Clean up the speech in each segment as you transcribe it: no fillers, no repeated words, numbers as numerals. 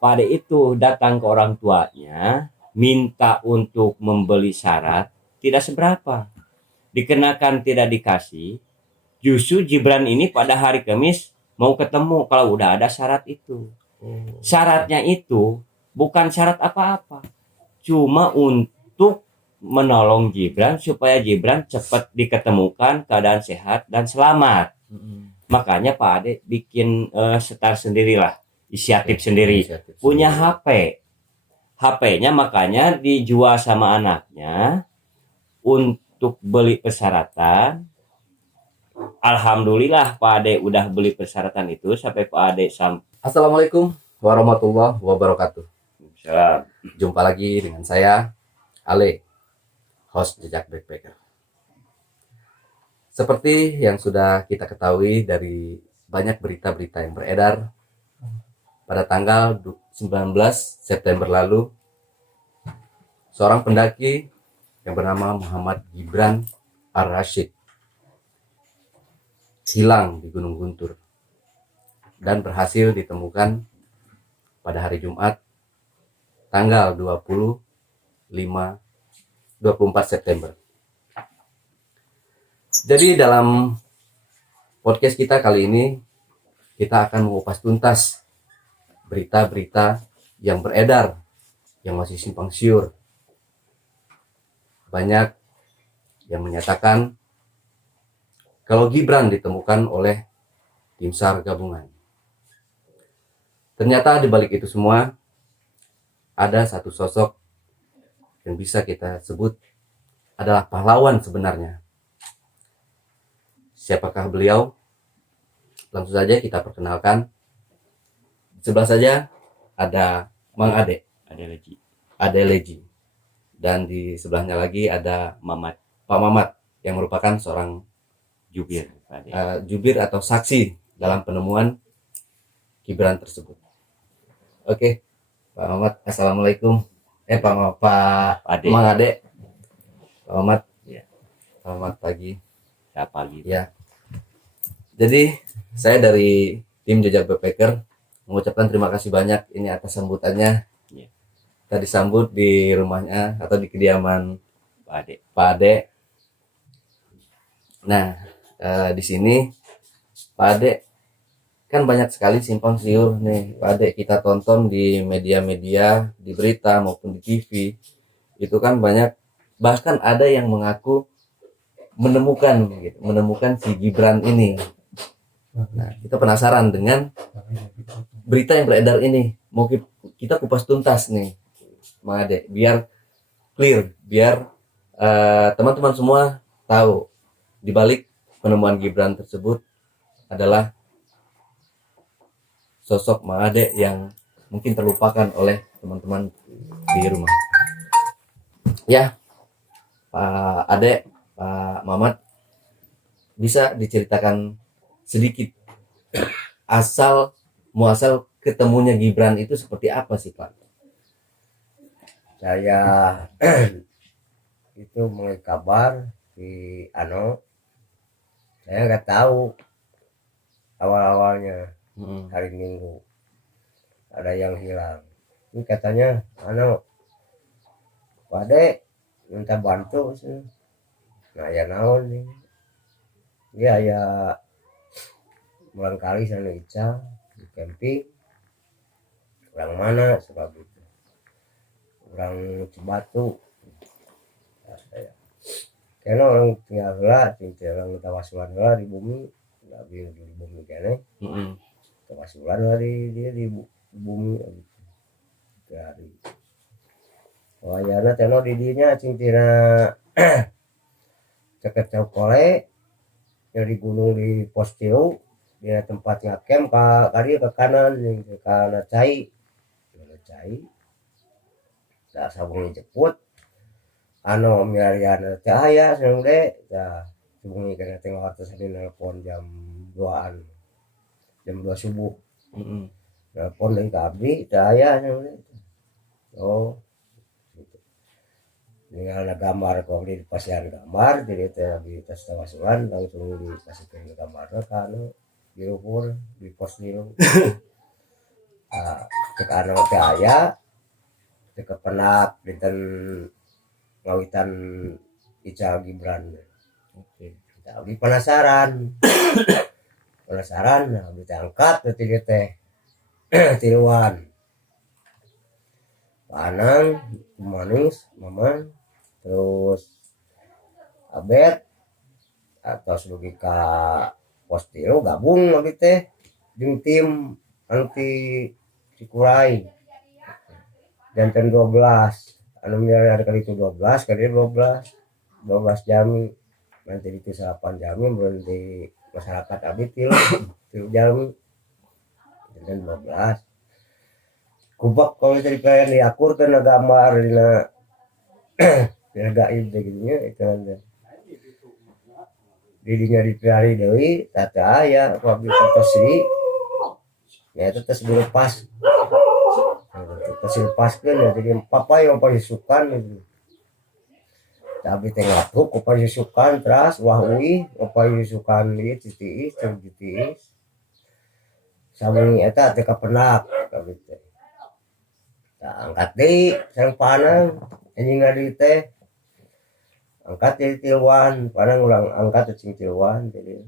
Pak Ade itu datang ke orang tuanya, minta untuk membeli syarat, tidak seberapa. Dikenakan tidak dikasih, justru Gibran ini pada hari Kamis mau ketemu kalau udah ada syarat itu. Syaratnya itu bukan syarat apa-apa, cuma untuk menolong Gibran supaya Gibran cepat diketemukan keadaan sehat dan selamat. Makanya Pak Ade bikin setar sendirilah, inisiatif sendiri. Punya HP. HP-nya makanya dijual sama anaknya untuk beli persyaratan. Alhamdulillah Pak Ade udah beli persyaratan itu sampai Pak Ade Assalamualaikum warahmatullahi wabarakatuh. Salam. Jumpa lagi dengan saya, Ale, host Jejak Backpacker. Seperti yang sudah kita ketahui dari banyak berita-berita yang beredar, pada tanggal 19 September lalu, seorang pendaki yang bernama Muhammad Gibran Ar-Rashid hilang di Gunung Guntur dan berhasil ditemukan pada hari Jumat tanggal 24 September. Jadi dalam podcast kita kali ini kita akan mengupas tuntas berita-berita yang beredar yang masih simpang siur. Banyak yang menyatakan kalau Gibran ditemukan oleh tim SAR gabungan. Ternyata di balik itu semua ada satu sosok yang bisa kita sebut adalah pahlawan sebenarnya. Siapakah beliau? Langsung saja kita perkenalkan. Di sebelah saja ada Mang Ade, Ade Leji. Dan di sebelahnya lagi ada Pak Mamat yang merupakan seorang jubir atau saksi dalam penemuan Gibran tersebut. Oke, Pak Mamat, assalamualaikum. Pak Ade. Mang Ade, Pak Mamat. Ya. Selamat pagi. Ya, pagi. Ya. Jadi saya dari tim Jejak Backpacker mengucapkan terima kasih banyak ini atas sambutannya. Ya. Kita disambut di rumahnya atau di kediaman Pak Ade. Nah, di sini Pak Ade kan banyak sekali simpang siur nih Pak Ade, kita tonton di media-media, di berita maupun di TV. Itu kan banyak, bahkan ada yang mengaku menemukan si Gibran ini. Nah, kita penasaran dengan berita yang beredar ini. Mau kita kupas tuntas nih, Mang Ade, biar clear, biar teman-teman semua tahu di balik penemuan Gibran tersebut adalah sosok Mang Ade yang mungkin terlupakan oleh teman-teman di rumah. Ya, Pak Ade, Pak Mamat, bisa diceritakan sedikit asal muasal ketemunya Gibran itu seperti apa sih Pak? Saya itu mulai kabar di saya nggak tahu awal-awalnya hari Minggu ada yang hilang. Ini katanya Pak Ade minta bantu sih. Nah ya naon nih. Dia ya mulang kali sana Ica di camping. Orang mana sebab itu. Orang Cibatu. Nah, saya karena orang tinggal lah, orang tawasulan lah di bumi, nggak bisa di bumi kene. Tawasulan lah di bumi gitu. Dari wayana teno di dinya cintina ceket cokole dari gunung di pos Ciu dia tempat ngakem kari ke kanan ke kanan cai dah sabungi jeput miarian cahaya seneng deh dah sabungi kena tengok atas ini nelpon jam 2 subuh nelpon dari abdi cahaya seneng deh tinggal ada gambar kok di pasian gambar jadi di tes tawasulan langsung dikasihkan gambarnya kan di luhur di pos di nah, cek anu teh aya teu kepenak dinten ngawitan Ica Gibran. Oke. Abdi penasaran nah abdi teh angkat teh dia teh tiluan panang manis maman terus abet atau sebagai ka pos tilu gabung abdi teh jeung tim anti Cikuray janten 12 anu miliar kali itu 12 kali 12 jami nanti itu 8 jami berarti masyarakat abdi tilu jami janten 12 kubak kalau jadi kayak diakurkan gambar dina dina gaib begininya itu ada didinya dipilih deui tata aya pabrik tertesri ya itu tes dilepas tes dilepaskeun ya jadi papai yang paling sukan itu tapi teh ngatuk papai sukan teras wah uih papai sukan ieu titiis titiis sabung eta teh kapenak kabeh teh angkat deui sareng panang anjing ngadi teh angkat jadi tiluan panang ulang angkat cing tiluan jadi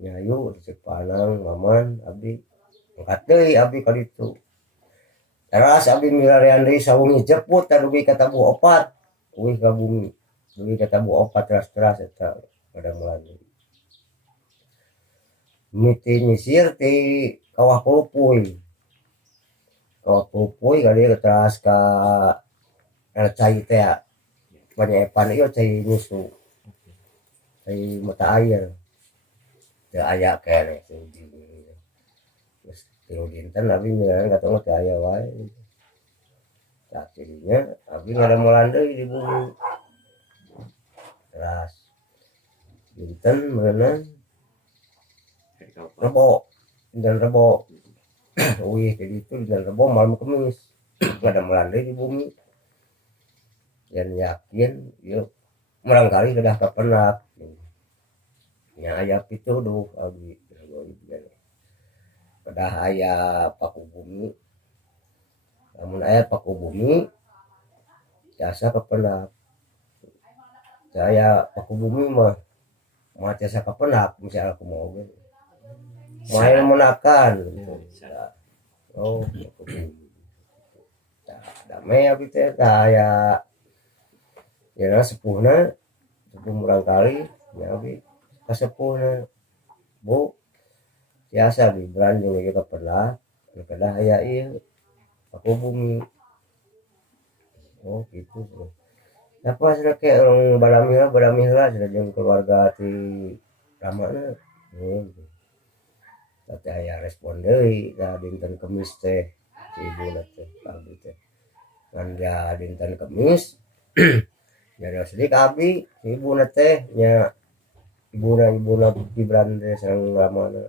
nyayu cek panang maman abdi angkat deui abdi ka ditu teras abdi milarian deui saung jeput tadugi ka tabu opat uih ka bumi dugi ka tabu opat teras eta pada mulai miti nyisir ti kawah pulupuy kali teras ka cai teh banyak epan ieu cai nyusu cai mata air teu aya kene terus tilu dinten abi milarian katong teu aya wae tak jadinya abi ngadamelan deui di bumi teras dinten meunang rebo dinten rebo wih jadi itu dinten rebo malam Kamis ngadamelan deui di bumi dan yakin yuk barangkali kedah kapenak nya aya pituduh abdi kedah aya paku bumi lamun aya paku bumi jasa kapenak saya paku bumi mah jasa kapenak misalnya aku mau main menakan oh paku bumi damai abdi teh aya ya sepuhna sepuh murangkali ya abi kasepuhna bu biasa di Branjung juga pernah kedah aya ieu paku bumi oh gitu apa sudah kayak orang badamihla sudah jeung keluarga ti ramana tapi aya respon deui da dinten Kemis teh si ibuna teh abdi teh ngan da dinten Kemis jadi sedih abi ibu teh nya ibuna Gibran teh sareng ramana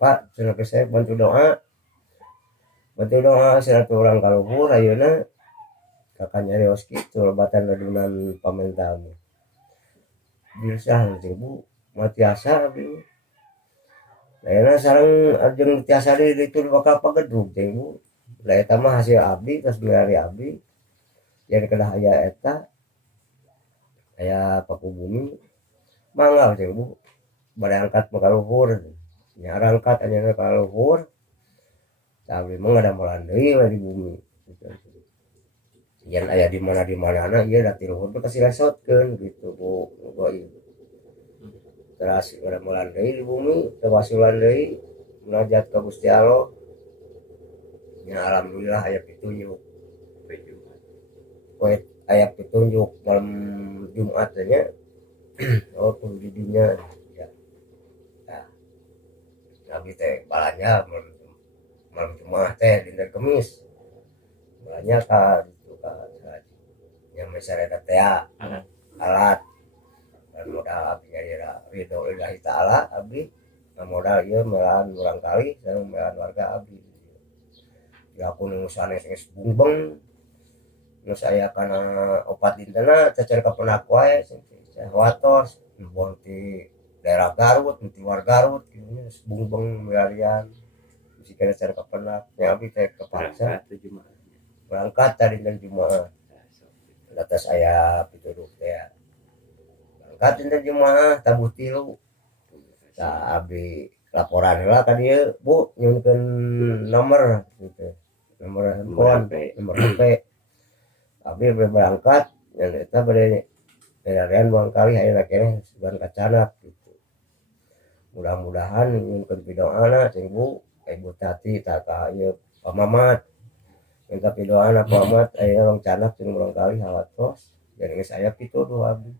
Pak cenah saya bantu doa satu orang kaluhur ayeuna kakak nyarios kitu lobatan adunan pamentah bisa ibu mati asa abi ayeuna sareng jeung tiasa di ditu bakal pagedrug teh ibu da eta mah hasil abdi terus milari abdi jadi kedah aya eta aya paku bumi mangga ceng bu bade angkat makaluhur nya angkat anya kaluhur tapi mah ngadamelan deui di bumi yen aya di mana-na ieu da tiluhur teh kasih lesotkeun gitu bu terus ngadamelan deui di bumi tawasulan deui munajat ka Gusti Allah nya alhamdulillah aya pitunyuk aya petunjuk malam Jumat nya oh di dinya ya nabi teh balanya malam Jumat teh dinten Kemis balanya ka itu ka yang masyarakat teh alat dan modal abdi nya ridho lillahi taala abdi modal ieu meulahan urang kali sareng meulahan warga abdi ya aku nu sanes geus bungbeng nu saya kana opat dintena cacar kapenak wae saya watos numpun ti daerah Garut ti luar Garut kieu bungbeng milarian si kena cara kapan ya abi teh kepaksa berangkat tuh Jumat. berangkat tadi dan Jumaah atas aya pituduh teh berangkat dan Jumaah tabuh tilu tak abi laporan lah ka dieu Bu nyunkeun nomor gitu nomor handphone nomor HP abi berangkat dan eta bade edarean barangkali aya kene seban kacanak gitu mudah-mudahan nyunkeun pidoana cing Bu Ibu Tati tak ka ieu Pak Mamat minta pidoana Pak Mamat aya orang canak cing barangkali hawatos dan geus aya pituduh abi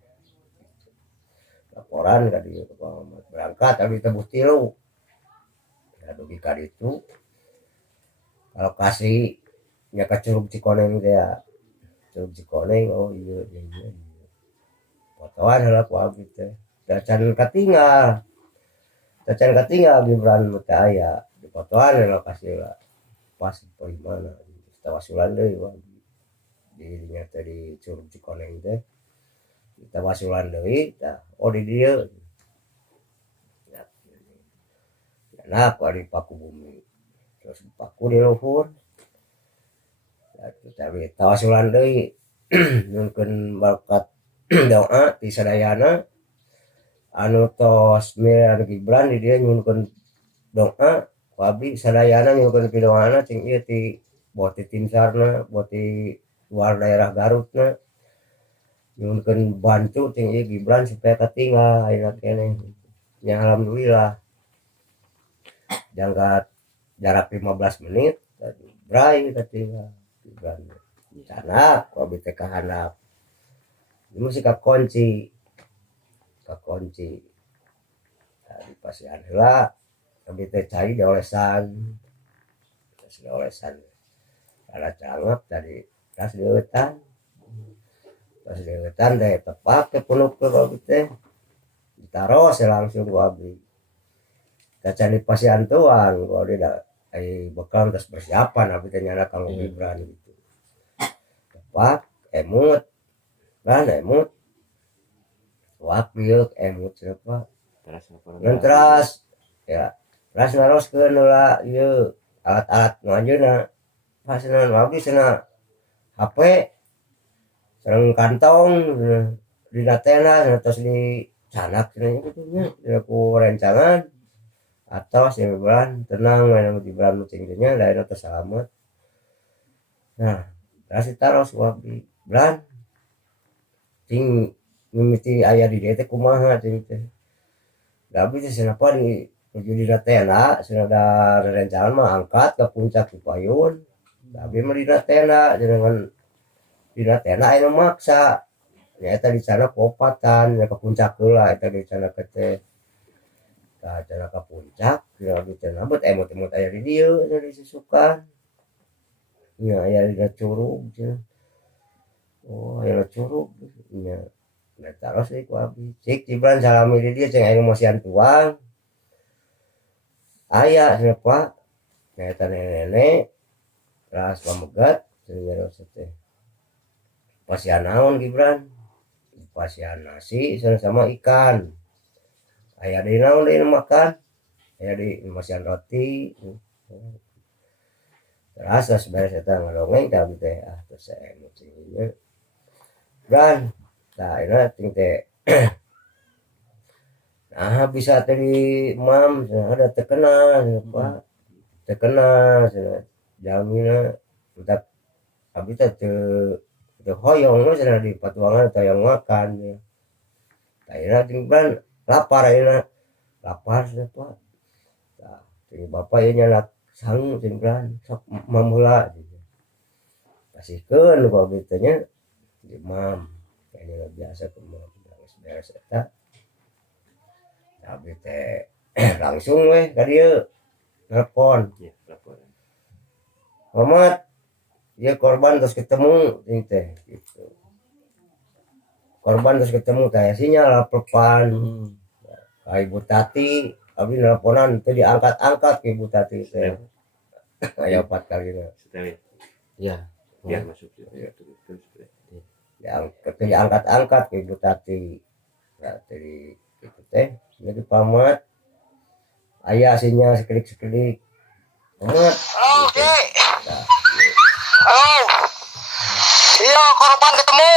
laporan ka dieu Pak Mamat berangkat abi tebus tilu dugi ka ditu kalau kasih nya ka Curug Cikoneng teh ya Curug Cikoneng oh iya fotoan heula ku abi teh can katinggal Gibran teh aya di fotoan heula kasih lah pas poe mana tawasulan deui di teh di Curug Cikoneng teh tawasulan deui tah oh di dieu nah ku di Paku Bumi terus paku di luhur tapi tawasulan deui nyunkeun berkat doa ti sadayana anu tos milih Gibran di dieu nyunkeun doa ku abdi sadayana nyunkeun pidoana cing ieu ti buat ti tim sarna buat ti luar daerah Garutna nyunkeun bantu cing ieu Gibran supaya katinggal ayeuna keneh nya alhamdulillah jangka jarak 15 menit brai katinggal Gibran sana ku abdi teh kahandap ini mesti kakunci di pasian heula abdi teh cai diolesan ala cangep tadi tas dieutan teh tepak teh penuh ke abdi teh ditaros langsung ku abdi can di pasian tuang ku abdi da ai bekal tos persiapan abdi teh nyana kanggo Gibran gitu tepak emut wak bieu emut siapa Teras laporan. Nentras ya ras naroskeun heula ieu alat-alat nu anjeunna pasna nu abdi cenah HP sareng kantong dina tenda tos di canak cenah kitu nya dina ku rencangan atos Gibran tenang we Gibran mucing teh nya lain tos salamet nah ras ditaros ku abdi Bran cing mimiti aya di dieu teh kumaha cing teh da abdi teh cenah di nuju dina tenda cenah da rerencangan mah angkat ka puncak Cipayun da abdi mah dina tenda dengan dina tenda aya nu maksa nya eta di sana popatan nya ka puncak heula eta di sana teh ka cenah ka puncak nya abdi teh nabet emot-emot aya di dieu nya disusukan nya aya dina curug cenah oh aya curug nya nah taros deui ku abdi cik Gibran salami di dieu ceng aya nu mosian tuang aya cenah Pak nya eta nenek ras pamegat cenah teh pasian naon Gibran pasian nasi sama ikan aya di naon deui makan aya di pasian roti terus beres eta ngadongeng ka abdi teh terus saya mucingnya Bran tah ayeuna ting teh nah bisa tadi mam ada terkena Pak terkena jamina udah abdi teh teu hoyong we cenah di patuangan teh yang makan ya ayeuna ting Bran lapar ayeuna lapar cenah Pak tah ting bapak ieu nya sang ting Bran sok mam heula kasihkeun ku abdi teh nya di mam kayaknya biasa ke mam beres eta abdi teh langsung we ka dieu nelpon Ya, laporan. Mamat dia korban terus ketemu ini teh gitu korban terus ketemu teh sinyal laporan ka Ibu Tati abdi nelponan teh diangkat-angkat ke Ibu Tati teh aya 4 kalina Setelah Ya, biar masuk ya terus. diangkat-angkat ke Ibu Tati nah dari itu teh jadi pamat aya sinyal sekedik-sekedik banget. Oke. Halo. Iya, korban ketemu.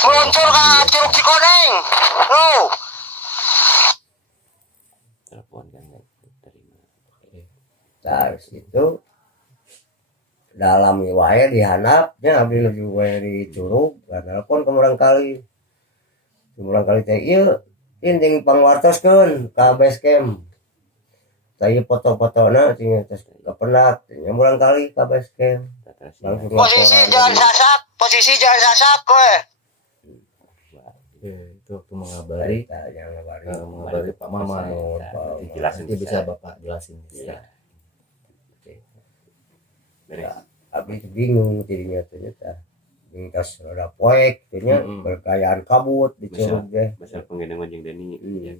Meluncur ke Curug Cikoneng. Halo. Telepon kan nggak terima. Terus itu dalam wae dihanapnya abdi nuju wae di Curug, telepon ke Murang kali teh ieu ting pangwartoskeun ka base camp. Tah ieu foto-fotona tinggal tos kepenak, nya Murang kali ka base camp. Langsung Posisi jangan sasak. Posisi jangan sasak kowe. Oke, itu waktu mengabari Yang mengabari Pak Mamat. Dijelasin Nanti bisa Bapak jelasin. Iya. Oke. Beres. Abdi bingung jadinya ternyata. Tingkas rada poek nya berkayaan kabut di Curug teh. Besar penggenangan jeung Deni. Iya.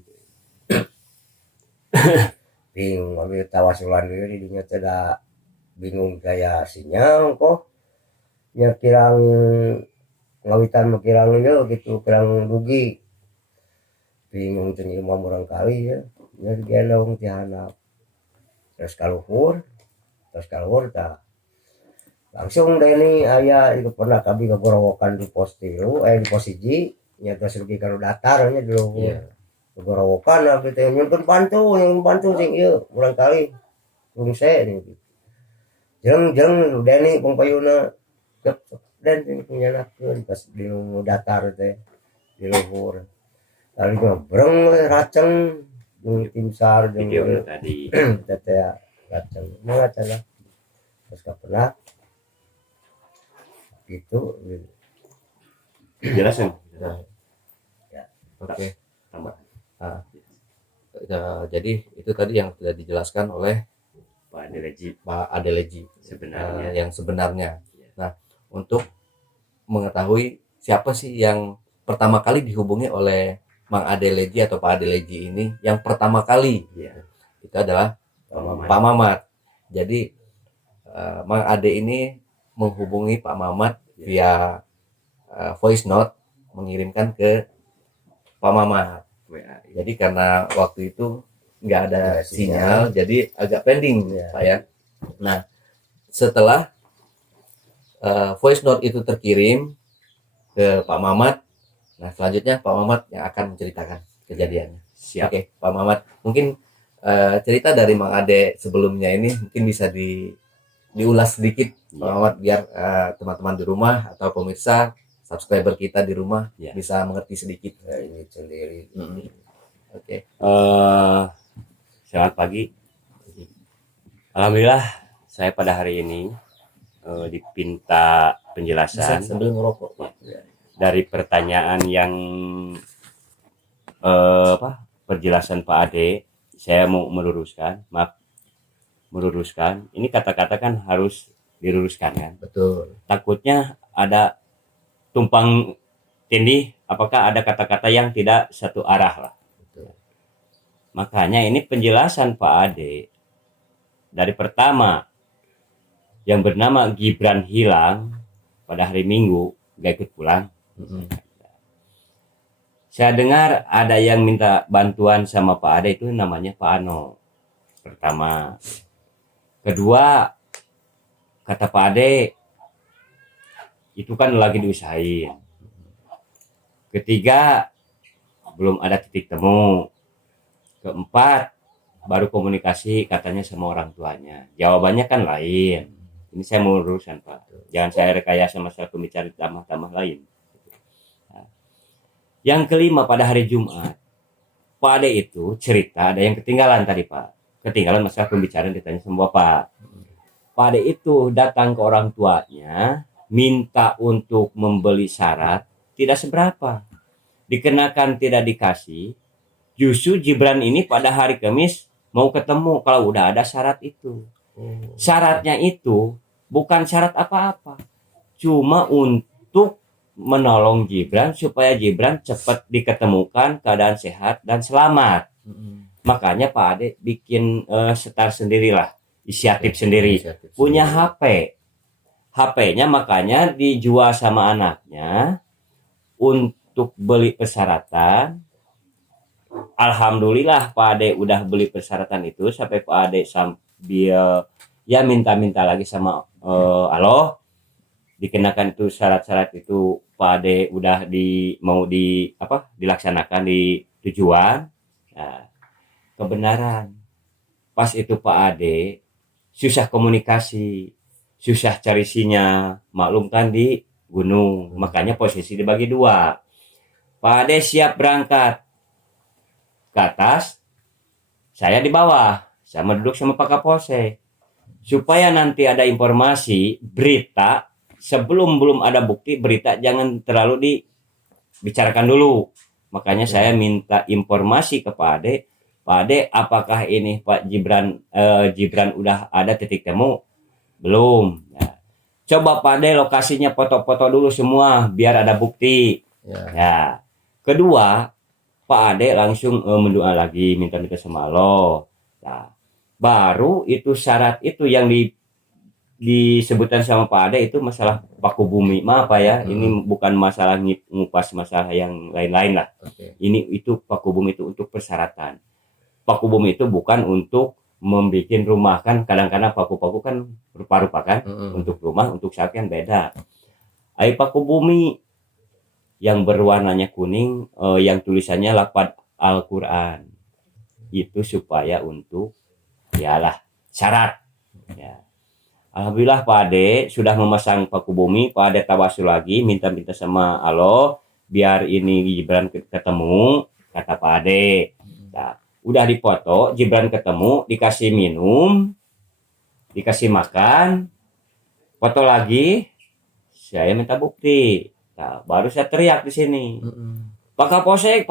Bingung abdi tawasulan deui dinya teh da bingung kayak sinyal kok nya kirang ngawitan mah kirang ieu gitu kirang rugi. Bingung teh ieu mah Murang kali ya. Nya digendong ti handap. Terus kaluhur tah langsung Deni aya itu pernah kami kegorowokan di pos 3 di pos 1 nya terus rugi kalau datar nya di luhur. Kegorowokan abdi teh nyuntun bantu sing ieu Murang kali rungse nih. Jeung Deni pangpayuna cep dan nyanakeun pas di datar teh di luhur. Tadi mah breng raceng jeung tim SAR jeung Video tadi. teh raceng. Moal cenah. Terus kapenak gitu. Jelasin. Oke. Tambah. Jadi itu tadi yang sudah dijelaskan oleh Pak Adeleji Pak Adeleji sebenarnya. yang sebenarnya. Nah, untuk mengetahui siapa sih yang pertama kali dihubungi oleh Mang Adeleji atau Pak Adeleji ini, yang pertama kali itu adalah Pak Mamat. Jadi Mang Ade ini menghubungi Pak Mamat via voice note, mengirimkan ke Pak Mamat. Jadi karena waktu itu nggak ada sinyal, jadi agak pending Pak ya. Nah, setelah voice note itu terkirim ke Pak Mamat, nah selanjutnya Pak Mamat yang akan menceritakan kejadiannya. Oke, Pak Mamat, mungkin cerita dari Mang Ade sebelumnya ini mungkin bisa diulas sedikit Pak Mamat, biar teman-teman di rumah atau pemirsa subscriber kita di rumah bisa mengerti sedikit. Ini sendiri. Oke. Selamat pagi. Alhamdulillah saya pada hari ini dipinta penjelasan Sambil ngerokok Pak. dari pertanyaan yang penjelasan Pak Ade. Saya mau meluruskan, ini kata-kata kan harus diluruskan kan. Betul. Takutnya ada tumpang tindih, apakah ada kata-kata yang tidak satu arah lah. Betul. Makanya ini penjelasan Pak Ade dari pertama yang bernama Gibran hilang pada hari Minggu, gak ikut pulang. Saya dengar ada yang minta bantuan sama Pak Ade, itu namanya Pak Ano. Pertama. Kedua, kata Pak Ade, itu kan lagi diusahain. Ketiga, belum ada titik temu. Keempat, baru komunikasi katanya sama orang tuanya. Jawabannya kan lain. Ini saya mau luruskan Pak. Jangan saya rekayasa masalah pembicaraan tambah-tambah lain. Nah, yang kelima, pada hari Jumat, Pak Ade itu cerita ada yang ketinggalan tadi Pak. Ketinggalan masalah pembicaraan, ditanya sama Bapak. Pak Ade itu datang ke orang tuanya, minta untuk membeli syarat, tidak seberapa. Dikenakan tidak dikasih, justru Gibran ini pada hari Kamis mau ketemu kalau udah ada syarat itu. Syaratnya itu bukan syarat apa-apa, cuma untuk menolong Gibran supaya Gibran cepat diketemukan keadaan sehat dan selamat. Makanya Pak Ade bikin setar sendirilah, inisiatif sendiri. Punya HP. HP-nya makanya dijual sama anaknya untuk beli persyaratan. Alhamdulillah Pak Ade udah beli persyaratan itu sampai Pak Ade dia ya minta-minta lagi sama Allah, dikenakan itu syarat-syarat itu Pak Ade udah mau dilaksanakan di tujuan. Nah, kebenaran pas itu Pak Ade susah komunikasi, susah cari sinyal, maklum kan di gunung, makanya posisi dibagi dua. Pak Ade siap berangkat ke atas, saya di bawah, sama duduk sama Pak Kapolsek, supaya nanti ada informasi berita sebelum belum ada bukti, berita jangan terlalu dibicarakan dulu. Makanya saya minta informasi ke Pak Ade, apakah ini Pak Gibran udah ada titik temu? Belum. Ya. Coba Pak Ade lokasinya foto-foto dulu semua biar ada bukti. Ya. Kedua, Pak Ade langsung mendoa lagi, minta-minta sama Allah. Nah, baru itu syarat itu yang disebutkan sama Pak Ade itu masalah paku bumi. Maaf Pak ya, ini bukan masalah ngupas masalah yang lain-lain lah. Ini itu paku bumi itu untuk persyaratan. Paku bumi itu bukan untuk membuat rumah, kan kadang-kadang paku-paku kan rupa-rupa kan, untuk rumah, untuk sapian beda. Air paku bumi yang berwarnanya kuning, yang tulisannya lafaz Al-Quran, itu supaya untuk yalah syarat. Ya. Alhamdulillah Pak Ade sudah memasang paku bumi. Pak Ade tawasul lagi, minta-minta sama Allah biar ini Gibran ketemu, kata Pak Ade. Nah, udah dipoto, Gibran ketemu, dikasih minum, dikasih makan, foto lagi, saya minta bukti. Nah, baru saya teriak di sini. Pak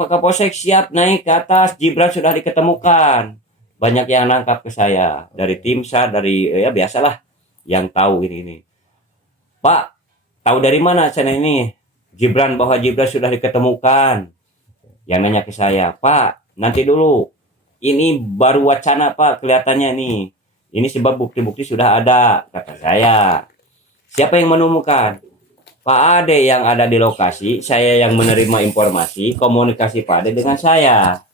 Kapolsek siap naik ke atas, Gibran sudah diketemukan. Banyak yang nangkap ke saya dari tim SAR, dari ya biasalah yang tahu ini. Pak, tahu dari mana channel ini? Bahwa Gibran sudah diketemukan. Yang nanya ke saya, Pak, nanti dulu. Ini baru wacana Pak, kelihatannya nih. Ini sebab bukti-bukti sudah ada, kata saya. Siapa yang menemukan? Pak Ade yang ada di lokasi, saya yang menerima informasi, komunikasi Pak Ade dengan saya.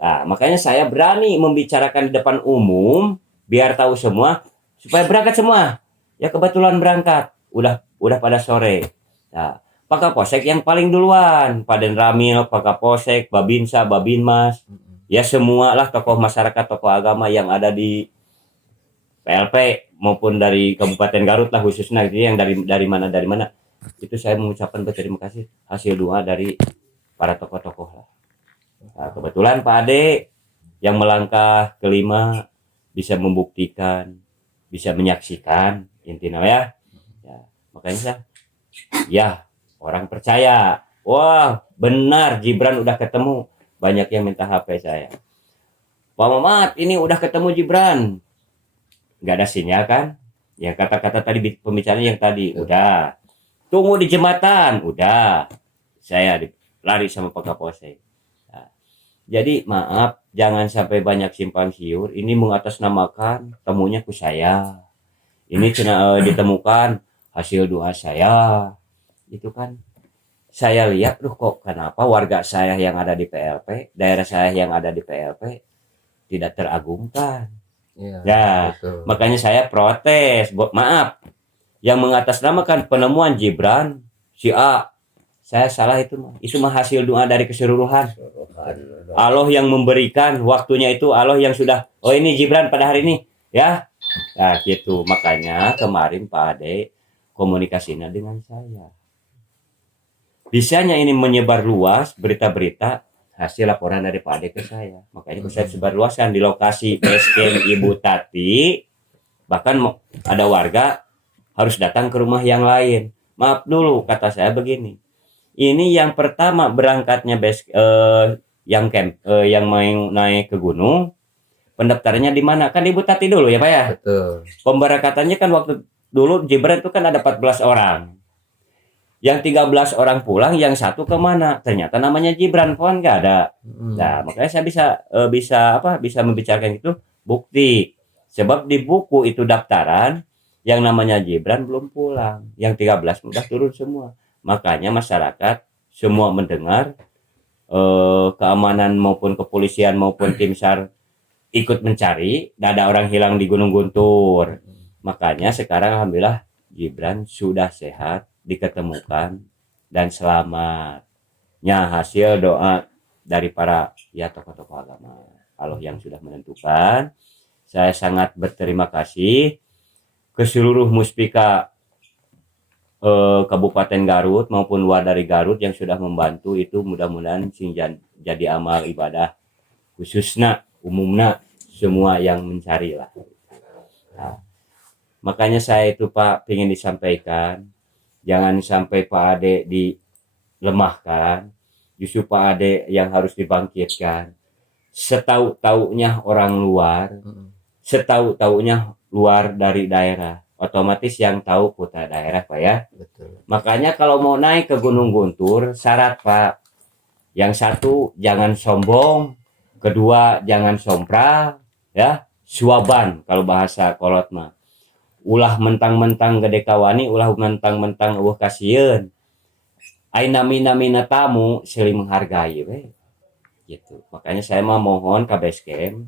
Nah, makanya saya berani membicarakan di depan umum, biar tahu semua, supaya berangkat semua. Ya kebetulan berangkat, udah pada sore. Nah, Pak Kapolsek yang paling duluan, Pak Den Ramil, Pak Kapolsek, Babinsa, Babinmas, ya semua lah tokoh masyarakat, tokoh agama yang ada di PLP maupun dari Kabupaten Garut lah khususnya, gitu, yang dari mana itu saya mengucapkan berterima kasih hasil doa dari para tokoh-tokoh lah. Nah, kebetulan Pak Ade yang melangkah kelima bisa membuktikan, bisa menyaksikan intinya ya. Makanya ya orang percaya, wah benar Gibran udah ketemu. Banyak yang minta HP saya, Pak Mamat ini udah ketemu Gibran. Nggak ada sinyal kan? Ya kata-kata tadi pembicaraan yang tadi udah. Tunggu di jembatan, udah. Saya lari sama Pak Kapolsek. Nah, jadi maaf, jangan sampai banyak simpang siur. Ini mengatasnamakan temunya ku saya. Ini ditemukan hasil doa saya. Itu kan saya lihat, kok kenapa warga saya yang ada di PLP, daerah saya yang ada di PLP tidak teragungkan. Ya, makanya saya protes. Maaf, yang mengatasnamakan penemuan Gibran si A, saya salah itu mah hasil doa dari keseluruhan. Allah yang memberikan waktunya, itu Allah yang sudah, oh ini Gibran pada hari ini ya. Nah gitu, makanya kemarin Pak Ade komunikasinya dengan saya. Bisanya ini menyebar luas berita-berita hasil laporan dari Pak Ade ke saya. Makanya saya sebarluaskan di lokasi basecamp Ibu Tati. Bahkan ada warga harus datang ke rumah yang lain. Maaf dulu, kata saya begini. Ini yang pertama berangkatnya yang main naik ke gunung. Pendaftarannya di mana? Kan Ibu Tati dulu ya Pak ya? Betul. Pemberangkatannya kan waktu dulu Gibran itu kan ada 14 orang. Yang 13 orang pulang, yang satu kemana? Ternyata namanya Gibran, pohon nggak ada. Nah, makanya saya bisa membicarakan itu bukti. Sebab di buku itu daftaran, yang namanya Gibran belum pulang. Yang 13 udah turun semua. Makanya masyarakat semua mendengar keamanan maupun kepolisian maupun tim SAR ikut mencari, dan ada orang hilang di Gunung Guntur. Makanya sekarang alhamdulillah Gibran sudah sehat, diketemukan dan selamat. Ya, hasil doa dari para ya tokoh-tokoh agama Allah yang sudah menentukan. Saya sangat berterima kasih ke seluruh muspika Kabupaten Garut maupun luar dari Garut yang sudah membantu itu, mudah-mudahan sing jadi amal ibadah khususnya umumnya semua yang mencari lah. Nah, makanya saya itu Pak ingin disampaikan, jangan sampai Pak Ade dilemahkan, justru Pak Ade yang harus dibangkitkan. Setahu-taunya orang luar, setahu-taunya luar dari daerah, otomatis yang tahu putra daerah Pak ya. Betul. Makanya kalau mau naik ke Gunung Guntur syarat Pak, yang satu jangan sombong, kedua jangan sompral ya, suaban kalau bahasa kolot mah, ulah mentang-mentang gede kawani, ulah mentang-mentang eueuh kasieun, aina mina tamu saling menghargai we gitu. Makanya saya mau mohon ke base camp,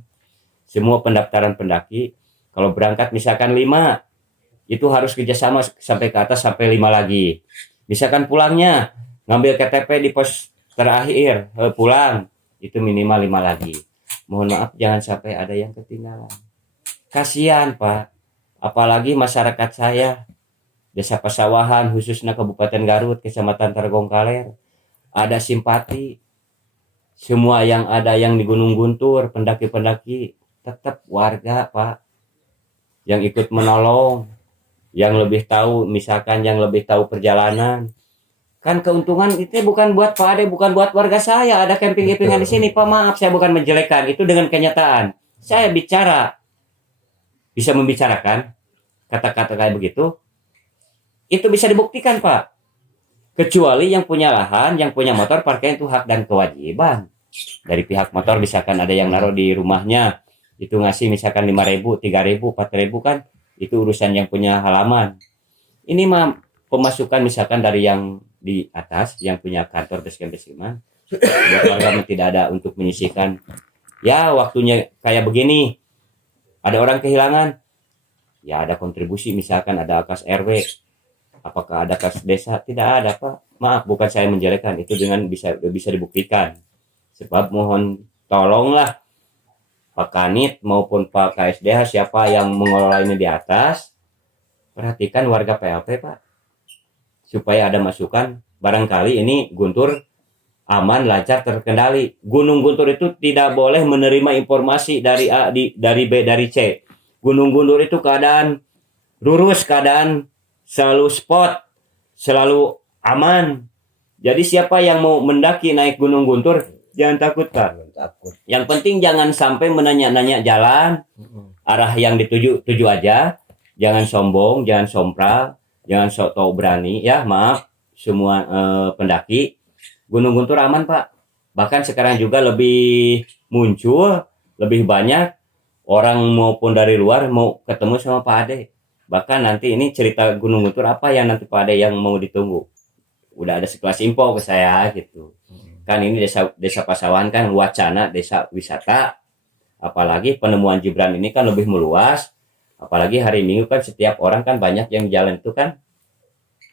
semua pendaftaran pendaki kalau berangkat misalkan 5, itu harus kerjasama sampai ke atas sampai 5 lagi. Misalkan pulangnya ngambil KTP di pos terakhir, pulang itu minimal 5 lagi. Mohon maaf jangan sampai ada yang ketinggalan. Kasihan Pak, apalagi masyarakat saya Desa Pasawahan khususnya Kabupaten Garut, Kecamatan Targong Kaler, ada simpati. Semua yang ada yang di Gunung Guntur, pendaki-pendaki tetap warga Pak yang ikut menolong, yang lebih tahu, misalkan yang lebih tahu perjalanan. Kan keuntungan itu bukan buat Pak Ade, bukan buat warga saya. Ada camping-campingan di sini Pak, maaf saya bukan menjelekan, itu dengan kenyataan. Saya bicara, bisa membicarakan kata-kata kayak begitu, itu bisa dibuktikan Pak. Kecuali yang punya lahan, yang punya motor, parkir itu hak dan kewajiban. Dari pihak motor misalkan ada yang naruh di rumahnya, itu ngasih misalkan 5.000, 3.000, 4.000 kan, itu urusan yang punya halaman. Ini mah pemasukan misalkan dari yang di atas, yang punya kantor basecamp-basecamp, buat warga tidak ada untuk menyisihkan. Ya waktunya kayak begini, ada orang kehilangan, ya ada kontribusi, misalkan ada kas RW, apakah ada kas desa, tidak ada Pak. Maaf, bukan saya menjelekkan, itu dengan bisa dibuktikan. Sebab mohon tolonglah Pak Kanit maupun Pak KSDH, siapa yang mengelola ini di atas, perhatikan warga PLP Pak, supaya ada masukan. Barangkali ini Guntur aman, lancar, terkendali. Gunung Guntur itu tidak boleh menerima informasi dari A, dari B, dari C. Gunung Guntur itu keadaan lurus, keadaan selalu spot, selalu aman. Jadi siapa yang mau mendaki naik Gunung Guntur, jangan takut Pak. Takut. Yang penting jangan sampai menanya-nanya jalan, arah yang tuju aja. Jangan sombong, jangan sompral, jangan sok tahu berani ya. Maaf semua pendaki. Gunung Guntur aman Pak. Bahkan sekarang juga lebih muncul, lebih banyak orang maupun dari luar mau ketemu sama Pak Ade. Bahkan nanti ini cerita Gunung Guntur apa yang nanti Pak Ade yang mau ditunggu. Udah ada sekelas info ke saya gitu. Kan ini desa Pasawahan kan wacana desa wisata, apalagi penemuan Gibran ini kan lebih meluas, apalagi hari Minggu kan setiap orang kan banyak yang jalan itu kan,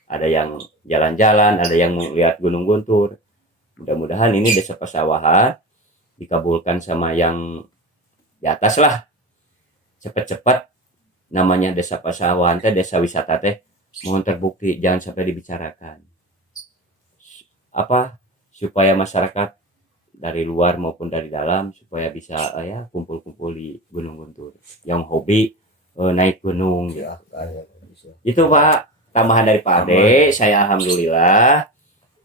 ada yang jalan-jalan, ada yang melihat Gunung Guntur. Mudah-mudahan ini desa Pasawahan dikabulkan sama yang di atas lah, cepat-cepat namanya desa Pasawahan teh, desa wisata teh, mohon terbukti, jangan sampai dibicarakan apa, supaya masyarakat dari luar maupun dari dalam supaya bisa ya kumpul-kumpul di Gunung Guntur yang hobi naik gunung gitu. Itu Pak tambahan dari Pak Ade. Saya alhamdulillah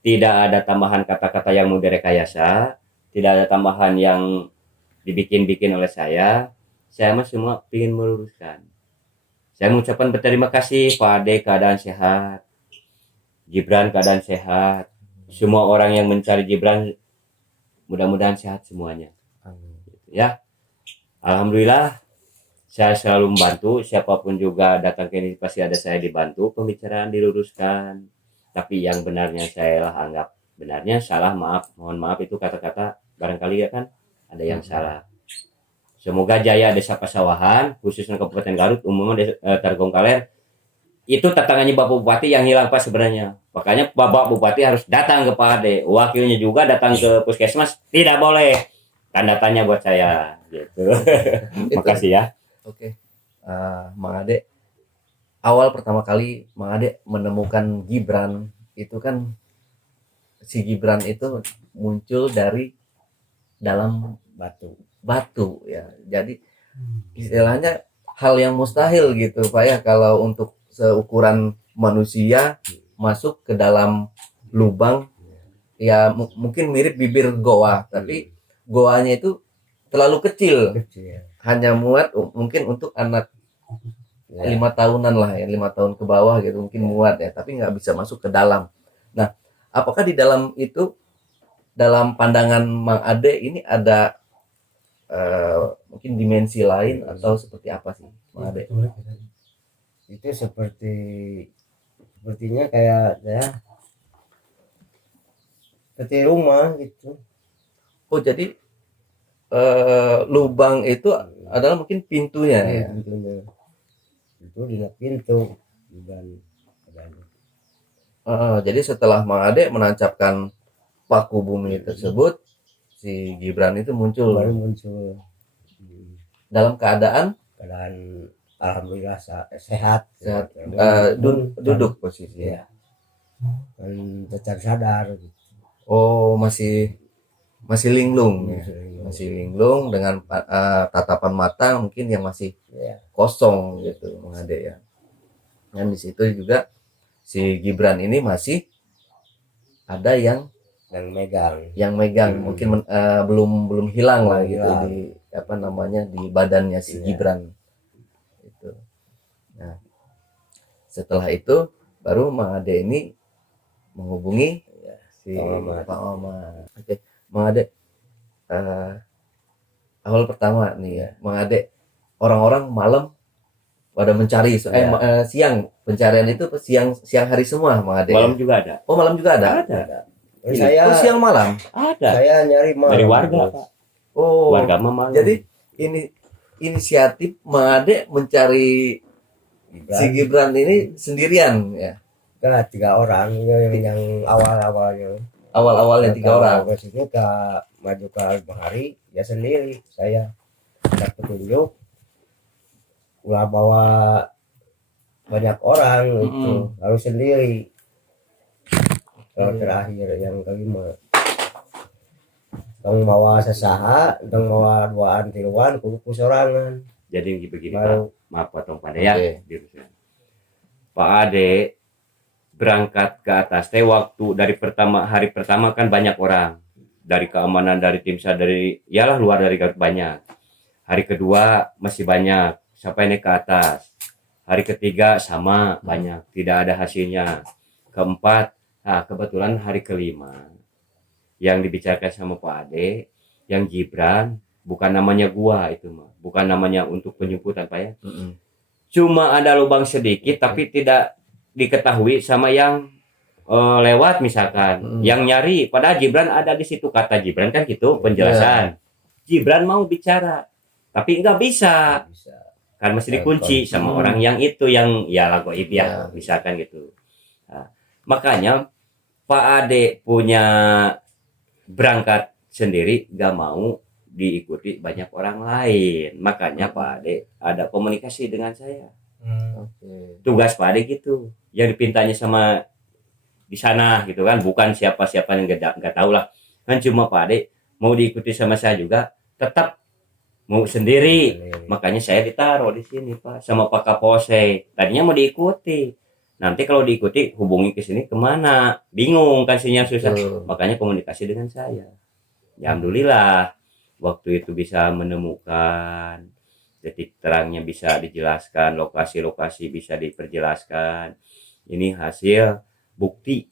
tidak ada tambahan kata-kata yang mau direkayasa, tidak ada tambahan yang dibikin-bikin oleh saya mah semua ingin meluruskan. Saya mengucapkan berterima kasih Pak Ade, keadaan sehat, Gibran keadaan sehat, semua orang yang mencari Gibran mudah-mudahan sehat semuanya. Ya, alhamdulillah saya selalu membantu, siapapun juga datang ke ini pasti ada saya dibantu, pembicaraan diluruskan. Tapi yang benarnya saya lah anggap benarnya, salah maaf, mohon maaf, itu kata-kata barangkali ya kan ada yang salah. Semoga jaya Desa Pasawahan, khususnya Kabupaten Garut, umumnya Targongkaler, itu tantangannya Bapak Bupati yang hilang Pak sebenarnya. Makanya Bapak Bupati harus datang ke Pak Ade, wakilnya juga datang ke puskesmas, tidak boleh. Tanda tanya buat saya, gitu. Makasih ya. Oke. Mang Ade, awal pertama kali Mang Ade menemukan Gibran itu kan si Gibran itu muncul dari dalam batu ya. Jadi istilahnya hal yang mustahil gitu Pak ya, kalau untuk seukuran manusia masuk ke dalam lubang ya mungkin mirip bibir goa, tapi goanya itu terlalu kecil, hanya muat mungkin untuk anak 5 tahunan lah ya, 5 tahun ke bawah gitu mungkin muat ya, tapi nggak bisa masuk ke dalam. Nah, apakah di dalam itu, dalam pandangan Mang Ade ini ada mungkin dimensi lain atau seperti apa sih Mang Ade? Itu sepertinya kayak ya seperti rumah gitu. Oh jadi lubang itu adalah mungkin pintunya ya. Pintunya itu di pintu dan Jadi setelah Mang Ade menancapkan paku bumi tersebut, si Gibran itu baru muncul muncul dalam keadaan alhamdulillah sehat. sehat, Dan duduk posisi. ya, dan tetap sadar gitu. Oh masih linglung ya. Masih linglung dengan tatapan mata mungkin yang masih Ya. kosong gitu Mang Ade ya. Dan di situ juga si Gibran ini masih ada yang megang mungkin belum hilang lah gitu Hilang. di apa namanya di badannya si Iya. Gibran itu. Nah setelah itu baru Mang Ade ini menghubungi si Pak Mamat. Oke Mang Ade, awal pertama nih ya Mang Ade, orang-orang malam pada mencari siang pencarian itu siang hari semua Mang Ade. Malam juga ada. Oh malam juga ada. Ini, Saya siang malam. Ada. saya nyari malam Dari warga, Pak. Oh. Warga malam. Jadi ini inisiatif Mang Ade mencari si Gibran ini sendirian ya. Enggak, 3 orang yang awalnya. Awalnya 3 orang. Ke situ ke maju ke Bahari ya sendiri. Saya dapat petunjuk ulah bawa banyak orang itu harus sendiri. Kalau terakhir yang kelima tong bawa sesaha, tong bawa 2an 3an kudu sorangan. Jadi begini Baru. Pak, maaf potong pada ya. Oke. Pak Ade berangkat ke atas teh waktu dari hari pertama kan banyak orang dari keamanan, dari tim SAR, dari yalah luar dari Garut banyak. Hari kedua masih banyak sampai naik ke atas. Hari ketiga sama banyak, tidak ada hasilnya. Keempat, kebetulan hari kelima yang dibicarakan sama Pak Ade, yang Gibran bukan namanya gua itu mah, bukan namanya untuk penyumputan Pak ya. Cuma ada lubang sedikit tapi tidak diketahui sama yang lewat misalkan, yang nyari. Padahal Gibran ada di situ, kata Gibran kan gitu penjelasan. Gibran mau bicara tapi nggak bisa. Kan masih dikunci sama orang yang itu yang ya lagoib ya misalkan gitu. Nah, makanya Pak Ade punya berangkat sendiri, gak mau diikuti banyak orang lain. Makanya Pak Ade ada komunikasi dengan saya. Tugas Pak Ade gitu, yang dipintanya sama di sana gitu kan, bukan siapa-siapa yang nggak tahu lah. Kan cuma Pak Ade mau diikuti sama saya juga, tetap mau sendiri. Makanya saya ditaruh di sini Pak sama Pak Kapolsek. Tadinya mau diikuti. Nanti kalau diikuti hubungi ke sini kemana? Bingung kan, sinyal susah. Makanya komunikasi dengan saya. Ya, alhamdulillah waktu itu bisa menemukan, titik terangnya bisa dijelaskan, lokasi-lokasi bisa diperjelaskan. Ini hasil bukti.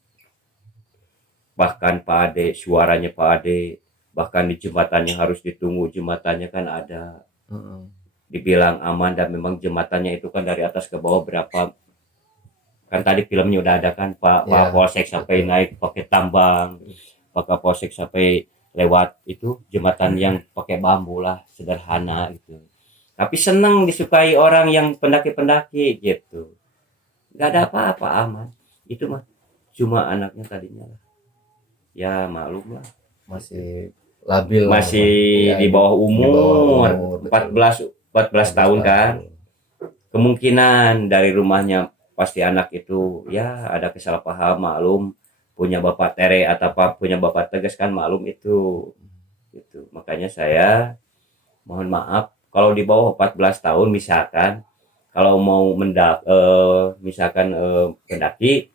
Bahkan Pak Ade, suaranya Pak Ade, bahkan di jembatannya harus ditunggu, jembatannya kan ada. Dibilang aman, dan memang jembatannya itu kan dari atas ke bawah berapa, kan tadi filmnya udah ada kan Pak Polsek sampai naik pakai tambang, Pak Kapolsek sampai lewat itu jembatan yang pakai bambu lah, sederhana gitu. Tapi seneng disukai orang yang pendaki-pendaki gitu. Nggak ada apa-apa, aman. Itu mah cuma anaknya tadinya lah. Ya maklum lah. Masih labil, Masih ya, di bawah umur, betul. 14 tahun kan. Kemungkinan dari rumahnya pasti anak itu ya ada kesalahpaham, maklum, punya bapak tere atau apa punya bapak tegas kan, maklum itu. Gitu. Makanya saya mohon maaf kalau di bawah 14 tahun misalkan kalau mau misalkan pendaki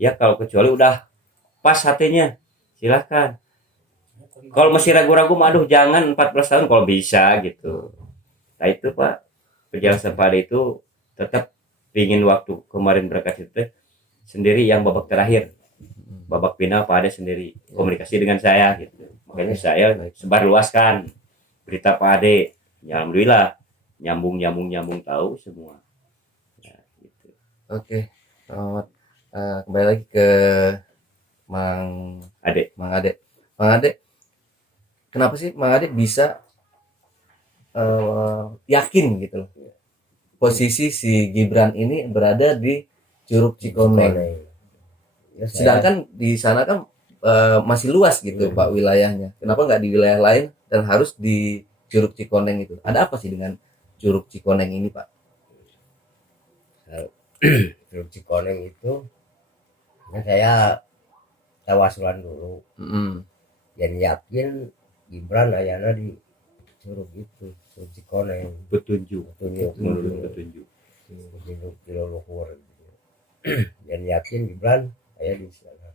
ya, kalau kecuali udah pas hatinya silahkan. Kalau masih ragu-ragu, aduh jangan 14 tahun kalau bisa gitu. Nah itu Pak, perjalanan pada itu tetap pingin waktu kemarin berangkat itu sendiri yang babak terakhir, babak final Pak Ade sendiri komunikasi dengan saya gitu. Makanya saya sebar luaskan berita Pak Ade. Ya, alhamdulillah nyambung tahu semua. Ya, gitu. Oke, selamat. Kembali lagi ke Mang Ade. Mang Ade, kenapa sih Mang Ade bisa yakin gitu loh posisi si Gibran ini berada di Curug Cikoneng, Ya, sedangkan di sana kan masih luas gitu Pak wilayahnya. Kenapa nggak di wilayah lain dan harus di Curug Cikoneng itu? Ada apa sih dengan Curug Cikoneng ini Pak? Curug Cikoneng itu saya tawasulan dulu dan yakin Gibran ayana di curug itu, Curug Cikoneng, Petunjuk petunjuk di leluhur gitu. Dan yakin Gibran saya di sana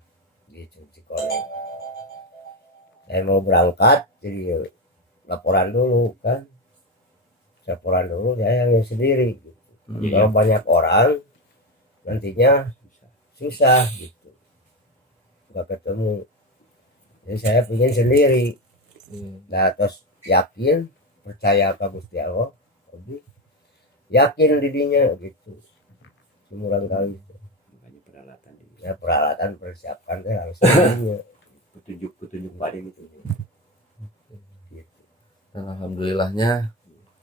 di Curug Cikoneng. Saya mau berangkat jadi laporan dulu kan, saya yang sendiri gitu. Kalau banyak orang nantinya susah gitu, nggak ketemu. Jadi saya pengen sendiri. Nah terus yakin, percaya ke Gusti Allah, yakin didinya gitu. Semurang kali peralatan persiapkan teh langsung petunjuk Pak Ade gitu. Dan alhamdulillahnya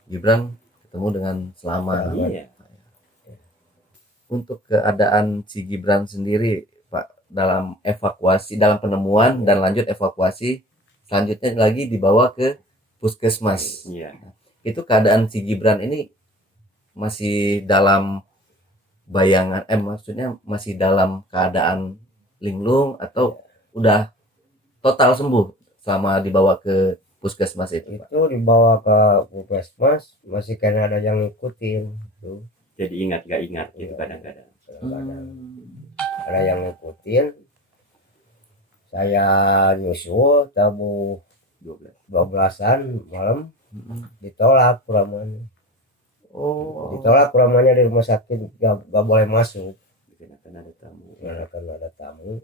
Gibran ketemu dengan selamat. Iya. Untuk keadaan si Gibran sendiri Pak dalam evakuasi, dalam penemuan dan lanjut evakuasi selanjutnya lagi dibawa ke puskesmas. Iya. Itu keadaan si Gibran ini masih dalam bayangan, maksudnya masih dalam keadaan linglung atau udah total sembuh selama dibawa ke puskesmas itu Pak? Itu dibawa ke puskesmas masih kena ada yang ngikutin tuh. Jadi nggak ingat gitu kadang-kadang. Ada yang ngikutin. Saya nyusul tabu 12-an malam ditolak kuramanya. Ditolak kuramanya di rumah sakit, gak boleh masuk. Karena ada tamu.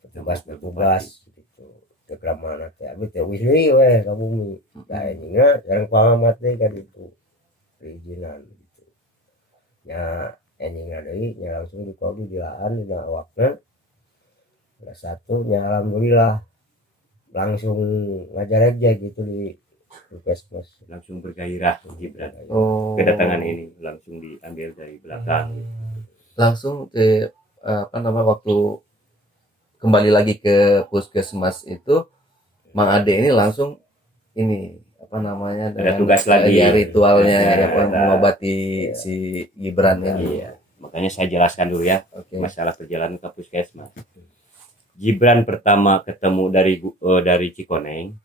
Petugas gitu. Ke keramana teh abi teh wisli weh ka bumi. Nah ininya jarang pamamat teh kan itu. Perizinan gitu. Nya endingna deui nya langsung dikodi dilaan dina awakna. Ada satu nya alhamdulillah langsung ngajar aja gitu di puskesmas. langsung bergairah Gibran. Kedatangan ini langsung diambil dari belakang. Langsung ke waktu kembali lagi ke puskesmas itu Mang Ade ini langsung ada tugas lagi ritualnya mengobati si Gibran ini. Iya. Makanya saya jelaskan dulu ya masalah perjalanan ke puskesmas. Gibran pertama ketemu dari Cikoneng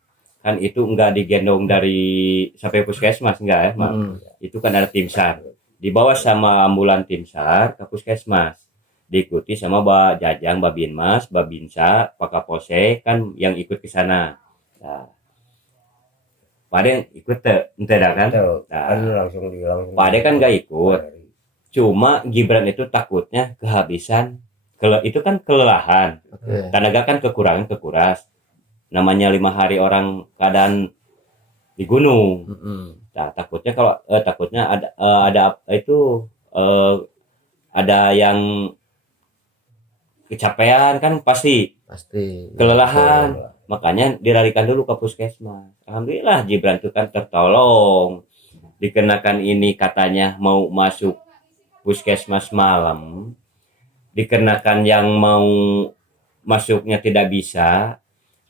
kan itu enggak digendong dari sampai puskesmas enggak ya, itu kan ada tim SAR dibawa sama ambulan tim SAR ke puskesmas, diikuti sama Mbak Jajang, Mbak Binmas, Mbak Binsa, Pak Kapolsek kan yang ikut ke sana. Nah, Pak Ade ikut ente kan? Nah, Pak Ade kan nggak ikut. Cuma Gibran itu takutnya kehabisan, itu kan kelelahan, tenaga kan kekuras. Namanya 5 hari orang keadaan di gunung. Nah, takutnya ada yang kecapean kan pasti pasti kelelahan, makanya dilarikan dulu ke puskesmas. Alhamdulillah Gibran itu kan tertolong. Dikenakan ini katanya mau masuk puskesmas malam, dikenakan yang mau masuknya tidak bisa,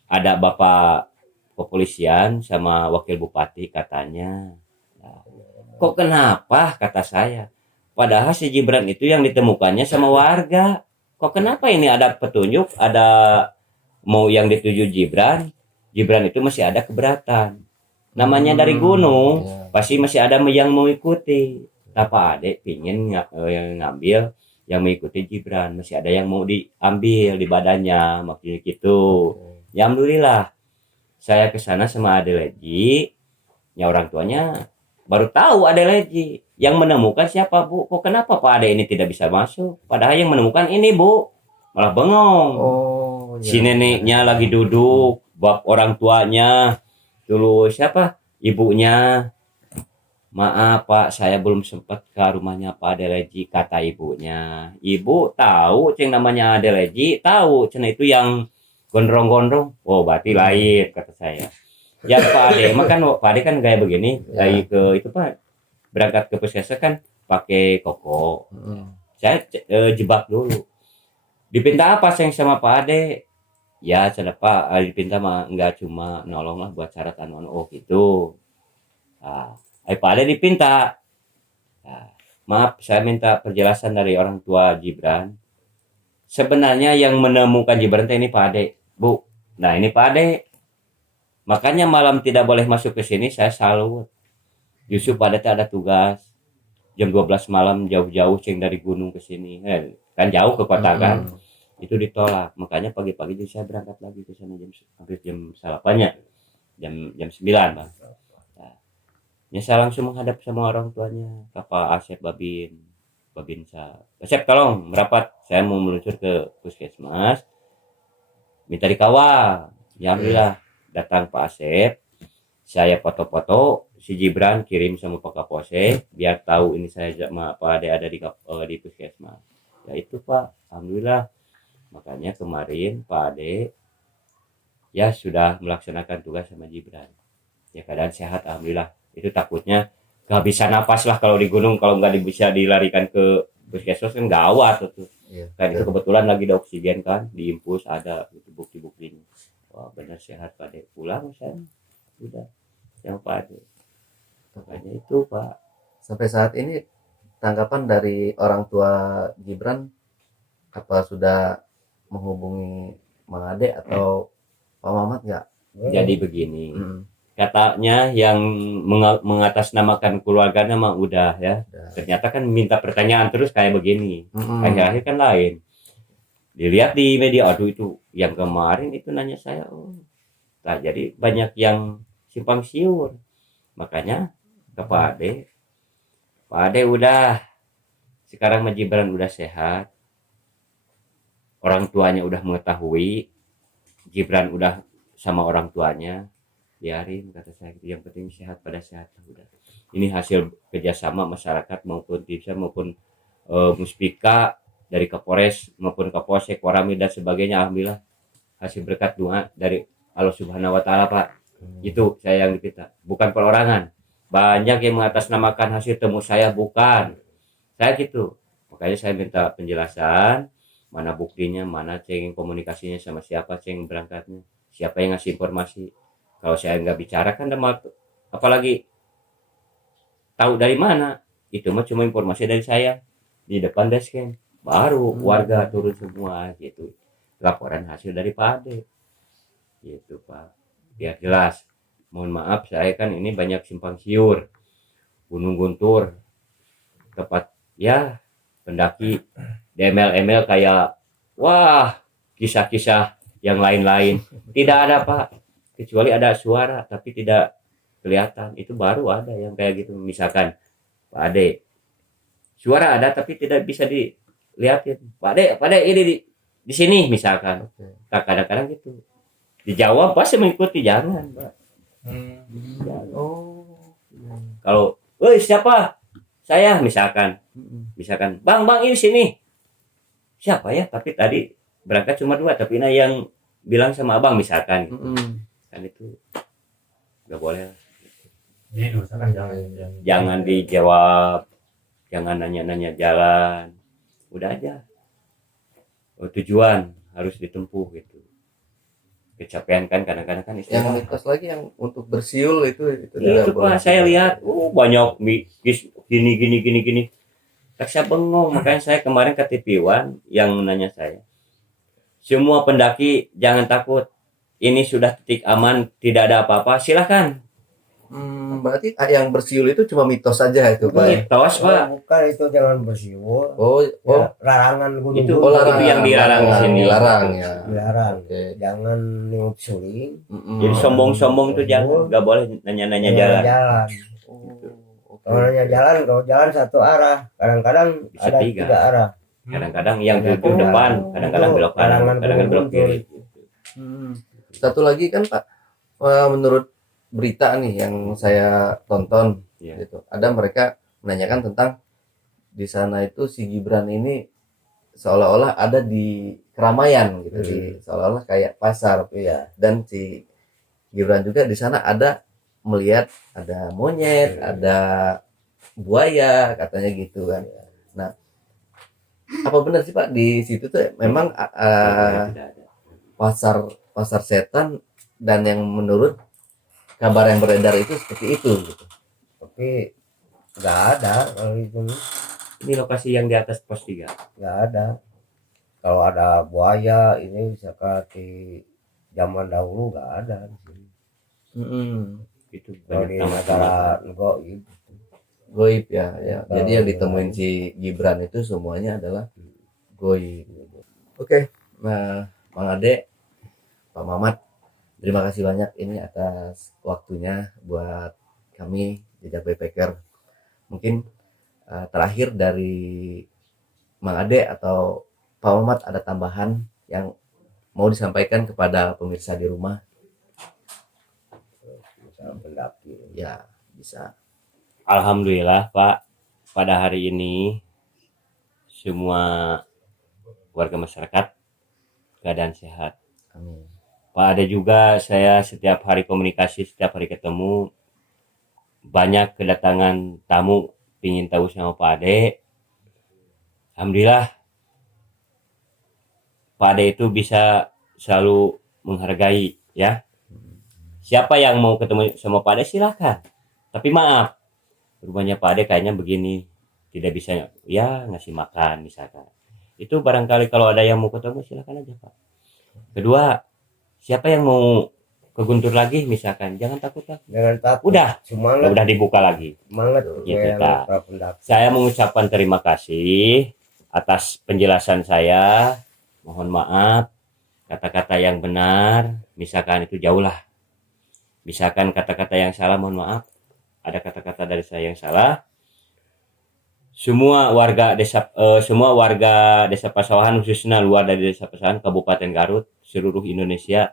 ada bapak kepolisian sama wakil bupati katanya. Nah, kok kenapa kata saya? Padahal si Gibran itu yang ditemukannya sama warga. Kok kenapa ini ada petunjuk, ada mau yang dituju Gibran, Gibran itu masih ada keberatan. Namanya dari gunung, ya. pasti masih ada yang mau ikuti. Apa adek pingin yang ngambil yang mengikuti Gibran, masih ada yang mau diambil di badannya, maksudnya gitu. Ya alhamdulillah, saya ke sana sama Ade Leji, ya orang tuanya baru tahu Ade Leji. Yang menemukan siapa Bu? Kok kenapa Pak Ade ini tidak bisa masuk? Padahal yang menemukan ini Bu, malah bengong. Oh, Si neneknya lagi duduk, bab orang tuanya, dulu siapa? Ibunya. Maaf Pak, saya belum sempat ke rumahnya Pak Adeleji, kata ibunya. Ibu tahu ceng namanya Adeleji, tahu ceng itu yang gondrong-gondrong. Oh berarti lain kata saya. Ya Pak Ade, makan Pak Ade kan gaya begini, lagi ke itu Pak, berangkat ke puskesmas kan pakai koko. Saya jebak dulu. Dipinta apa ceng sama Pak Ade? Ya cara Pak, dipinta mah enggak cuma nolong lah buat syarat anu oh gitu. Nah, Pak Ade dipinta. Nah, maaf, saya minta penjelasan dari orang tua Gibran. Sebenarnya yang menemukan Gibran ini Pak Ade, Bu. Nah ini Pak Ade. Makanya malam tidak boleh masuk ke sini, saya salut. Justru Pak Ade ada tugas. Jam 12 malam jauh-jauh ceng dari gunung ke sini. Kan jauh ke kota kan. Itu ditolak. Makanya pagi-pagi jadi saya berangkat lagi ke sana hampir jam 8-nya. Jam 9 Bang. Ya saya langsung menghadap sama orang tuanya, Bapak Asep Babinsa. Asep tolong merapat, saya mau meluncur ke puskesmas, minta dikawal. Ya alhamdulillah datang Pak Asep, saya foto-foto, si Gibran kirim sama Pak Kapolsek, biar tahu ini saya sama Pak Ade ada di puskesmas. Ya itu Pak, alhamdulillah. Makanya kemarin Pak Ade ya sudah melaksanakan tugas sama Gibran. Ya keadaan sehat alhamdulillah. Itu takutnya gak bisa napas lah kalau di gunung, kalau nggak bisa dilarikan ke puskesmas kan gawat tuh. Kan itu kebetulan lagi ada oksigen kan, diimpus ada itu bukti-buktinya. Wah benar sehat Pak Ade, pulang saya udah yang Pak Ade. Makanya itu Pak. Sampai saat ini tanggapan dari orang tua Gibran apa sudah menghubungi Mang Ade atau Pak Mamat nggak? Jadi begini. Katanya yang mengatasnamakan keluarganya mah udah ya. Ternyata kan minta pertanyaan terus kayak begini. Akhir-akhir kan lain. Dilihat di media, aduh itu yang kemarin itu nanya saya. Oh. Nah, jadi banyak yang simpang siur. Makanya ke Pak Ade. Pak Ade udah sekarang Gibran udah sehat. Orang tuanya udah mengetahui. Gibran udah sama orang tuanya. Biarin kata saya, yang penting sehat pada sehat udah. Ini hasil kerjasama masyarakat maupun desa maupun Muspika dari Kapolres maupun Kapolsek Warami dan sebagainya, alhamdulillah hasil berkat doa dari Allah Subhanahu Wa Taala Pak. Itu saya yang dipinta, bukan perorangan. Banyak yang mengatasnamakan hasil temu saya, bukan saya gitu. Makanya saya minta penjelasan, mana buktinya, mana ceng komunikasinya sama siapa ceng berangkatnya, siapa yang ngasih informasi. Kalau saya nggak bicara kan apalagi tahu dari mana, itu mah cuma informasi dari saya di depan dashcam, baru warga turun semua gitu, laporan hasil dari Pak Ade gitu Pak, biar jelas. Mohon maaf saya kan ini banyak simpang siur, Gunung Guntur, tempat ya pendaki DML kayak wah kisah-kisah yang lain-lain tidak ada Pak, kecuali ada suara tapi tidak kelihatan, itu baru ada yang kayak gitu. Misalkan Pak Ade suara ada tapi tidak bisa dilihatin, Pak Ade ini di sini misalkan. Kadang-kadang gitu dijawab pasti mengikuti, jangan Pak. Kalau siapa saya misalkan bang ini sini siapa ya, tapi tadi berangkat cuma 2, tapi nah yang bilang sama abang misalkan gitu. Kan itu nggak boleh. Jadi dosa kan Jangan dijawab, jangan nanya-nanya jalan, udah aja. Tujuan harus ditempuh gitu. Kecapean kan kadang-kadang kan Yang istilah. mitos lagi yang untuk bersiul itu Itu tidak boleh. Pak, saya lihat, banyak gini. Tak saya bengong, makanya saya kemarin ke TV One yang nanya saya. Semua pendaki jangan takut. Ini sudah titik aman, tidak ada apa-apa. Silakan. Berarti yang bersiul itu cuma mitos saja itu, Pak. Mitos, Pak. Bukan, itu jangan bersiul. Oh, Ya, larangan gunung. Itu- larangan. yang dilarang di sini. Dilarang ya. Dilarang. Oke. Jangan niup suling. Jadi sombong-sombong tuh jangan, nggak boleh nanya-nanya jalan. Kalau nanya jalan, kalau jalan satu arah, kadang-kadang Bisa ada 3. 3 arah. Kadang-kadang yang Ada jujur 3. depan, kadang-kadang Itu belok kanan, larangan kadang-kadang belok gunung. kiri. Satu lagi kan Pak, menurut berita nih yang saya tonton Iya. gitu, ada mereka menanyakan tentang di sana itu si Gibran ini seolah-olah ada di keramaian gitu, seolah-olah kayak pasar. Iya. Dan si Gibran juga di sana ada melihat ada monyet, ada buaya katanya gitu kan. Nah, apa benar sih Pak di situ tuh memang Tidak ada. pasar setan, dan yang menurut kabar yang beredar itu seperti itu gitu. Tapi nggak ada kalau itu, Ini lokasi yang di atas pos 3. nggak ada. Kalau ada buaya ini misalkan di zaman dahulu nggak ada di sini. Itu Kalau banyak di tamat negara goib Goib ya, ya. Oh, Jadi yang iya. ditemuin si Gibran itu semuanya adalah goib. Oke, nah Mang Ade, Pak Mamat, terima kasih banyak ini atas waktunya buat kami Jejak Backpacker. Mungkin terakhir dari Mang Ade atau Pak Mamat ada tambahan yang mau disampaikan kepada pemirsa di rumah? misalkan pendaki. Ya, bisa. Alhamdulillah Pak, pada hari ini semua warga masyarakat keadaan sehat. Amin. Pak, ada juga saya setiap hari komunikasi, setiap hari ketemu, banyak kedatangan tamu ingin tahu sama Pak Ade. Alhamdulillah Pak Ade itu bisa selalu menghargai ya. Siapa yang mau ketemu sama Pak Ade silakan. Tapi maaf, rumahnya Pak Ade kayaknya begini, tidak bisa ya ngasih makan misalkan. Itu barangkali kalau ada yang mau ketemu silakan aja Pak. Kedua, siapa yang mau ke Guntur lagi misalkan, jangan takut lah. Jangan takut. Udah Semangat, dibuka lagi. semangat Gitu, yang Kak. para pendaki. Saya mengucapkan terima kasih atas penjelasan saya. Mohon maaf kata-kata yang benar, misalkan itu jauh lah. Misalkan kata-kata yang salah, mohon maaf. Ada kata-kata dari saya yang salah. Semua warga desa Pasawahan, khususnya luar dari desa Pasawahan, Kabupaten Garut, seluruh Indonesia,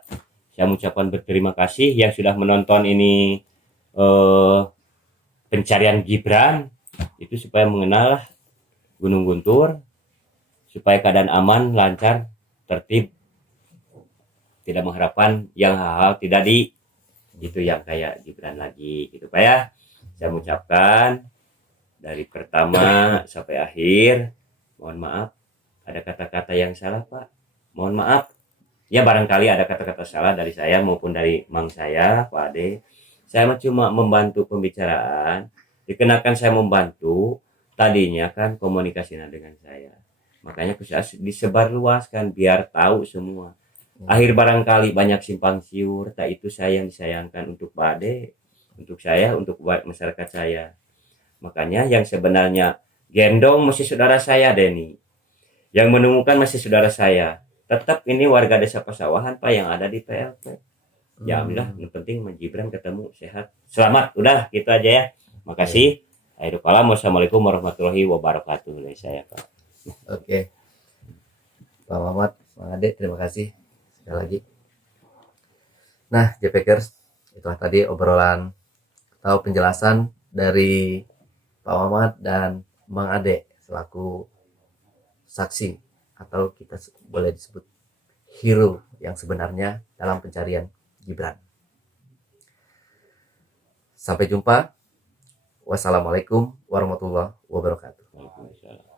saya mengucapkan berterima kasih yang sudah menonton ini pencarian Gibran, itu supaya mengenal Gunung Guntur, supaya keadaan aman, lancar, tertib, tidak mengharapkan yang hal-hal tidak itu yang kayak Gibran lagi gitu Pak ya. Saya mengucapkan dari pertama sampai akhir, mohon maaf ada kata-kata yang salah Pak, mohon maaf ya, barangkali ada kata-kata salah dari saya maupun dari Mang saya Pak Ade. Saya cuma membantu pembicaraan, dikenakan saya membantu, tadinya kan komunikasinya dengan saya, makanya saya disebarluaskan biar tahu semua. Akhir barangkali banyak simpang siur, tak itu saya yang disayangkan untuk Pak Ade, untuk saya, untuk masyarakat saya. Makanya yang sebenarnya gendong masih saudara saya Denny, yang menemukan masih saudara saya. Tetap ini warga desa Pasawahan Pak yang ada di PLP. Ya alhamdulillah, yang penting Gibran ketemu sehat selamat, udah gitu aja ya. Makasih. Assalamualaikum warahmatullahi wabarakatuh dari saya Pak. Oke. Pak Mamat, Mang Ade, terima kasih sekali lagi. Nah, JPKers, itulah tadi obrolan atau penjelasan dari Pak Mamat dan Mang Ade selaku saksi, atau kita boleh disebut hero yang sebenarnya dalam pencarian Gibran. Sampai jumpa. Wassalamualaikum warahmatullahi wabarakatuh. Waalaikumsalam.